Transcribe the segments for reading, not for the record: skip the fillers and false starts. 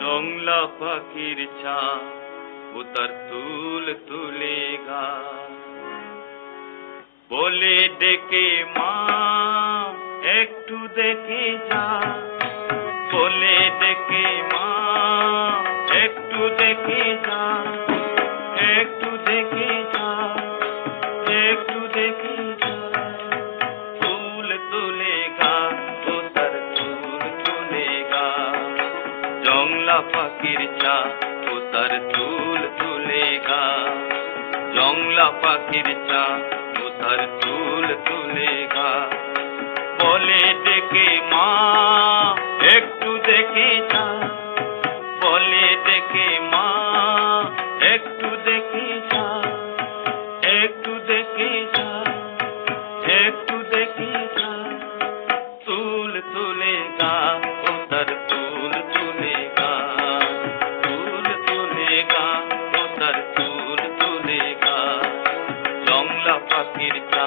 জংলা পাখির ছা ও তার তুল তুলে গা বলে ডেকে মা একটু দেখে যা বলে ডেকে মা একটু দেখে যা একটু দেখে যা একটু দেখে যা তুল তুলে গা ও তার তুল তুলে গা জংলা পাখির চা ও তার তুল তুলে গা জংলা পাখির চা ও তার তুল তুলে গা বলে ডেকে মা একটু দেখে যা বলে ডেকে মা একটু দেখে যা একটু দেখে যা একটু দেখে যা তুল তুলে গা ও তার তুল তুলে গা তুল তুলে গা ও তার তুল তুলে গা জংলা পাখির চা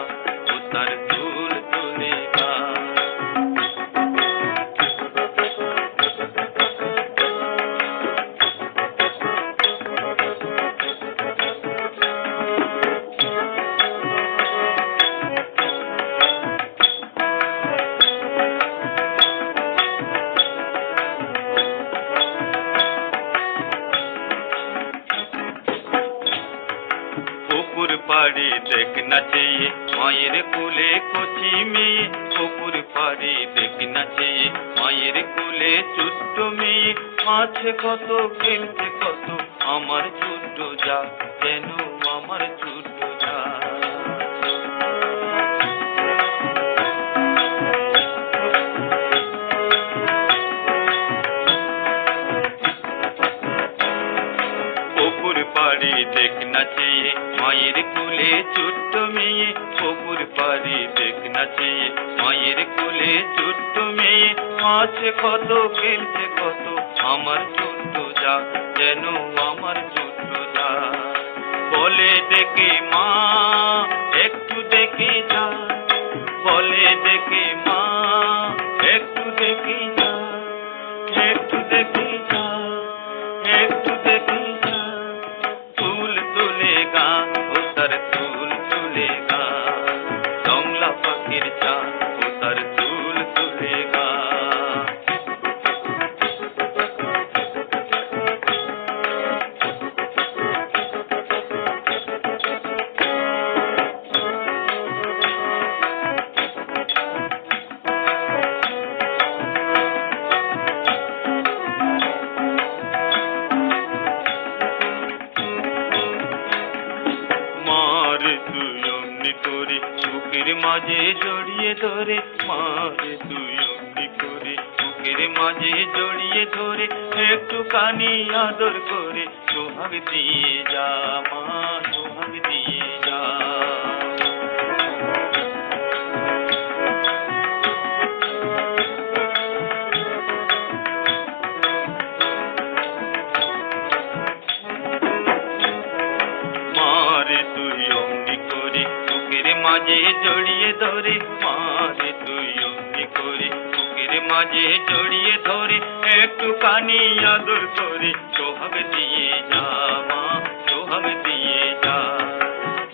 ও তার তুল তুলে গা পুকুর পাড়ে দেখ নাচে মায়ের কোলে কচি মেয়ে পুকুর পাড়ে দেখ নাচে মায়ের কোলে ছোট্ট মেয়ে আছে কত খেলছে কত আমার ছোট্ট যা যেন আমার ছোট্ট যা পুকুর পাড়ে দেখ নাচে মায়ের কোলে ছোট্ট মেয়ে পুকুর পাড়ে দেখ নাচে মায়ের কোলে ছোট্ট মেয়ে আছে কত খেলছে কত আমার ছোট্ট যা যেন আমার ছোট্ট যা বলে ডেকে মা একটু দেখে যা বলে ডেকে মা একটু দেখে যা একটু দেখে যা একটু দেখে যা তুল তুলে গা ও তার তুল তুলে গা জংলা পাখির চা ও তার তুল তুলে গা মারে তুই অমনি করে বুকের মাঝে জড়িয়ে ধরে মারে তুই অমনি করে বুকের মাঝে জড়িয়ে ধরে একটুখানি আদর করে সোহাগ দিয়ে যা মা সোহাগ দিয়ে যা মারে তুই অমনি করে বুকের মাঝে জড়িয়ে ধরে মারে তুই অমনি করে বুকের মাঝে জড়িয়ে ধরে একটুখানি আদর করে সোহাগ দিয়ে যা মা সোহাগ দিয়ে যা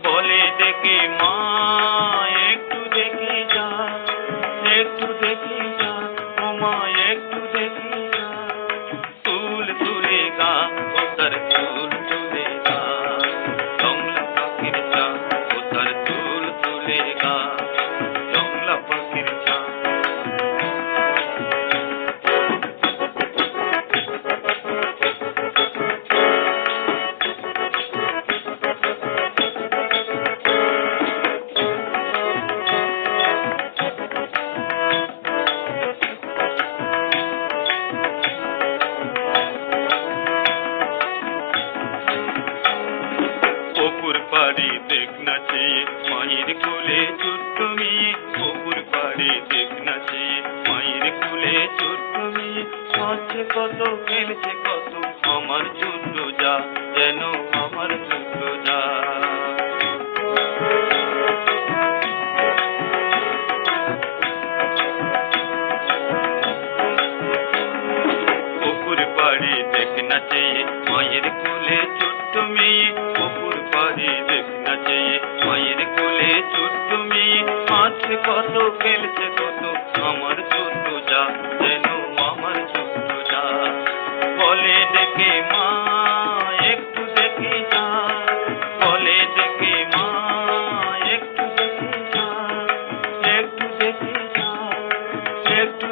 বলে ডেকে মা একটু দেখে যা একটু দেখে যা ও মা একটু দেখে যা তুল তুলে গা ও তার তুল তুলে গা জংলা পাখির চা ও তার তুল তুলে গা জংলা পাখির চা পুকুর পাড়ে দেখ নাচে মায়ের কোলে ছোট্ট মেয়ে পুকুর পাড়ে দেখ নাচে মায়ের কোলে ছোট্ট মেয়ে আছে কত খেলছে কত আমার ছোট্ট যা যেন আমার ছোট্ট যা পুকুর পাড়ে চেয়ে, মায়ের কোলে ছোট্ট মেয়ে পুকুর পাড়ে দেখ না চেয়ে, মায়ের কোলে ছোট্ট মেয়ে আছে কত খেলছে কত, আমার ছোট্ট যা যেন আমার ছোট্ট যা। বলে ডেকে মা একটু দেখে যা, বলে ডেকে মা একটু দেখে যা, একটু দেখে যা, একটু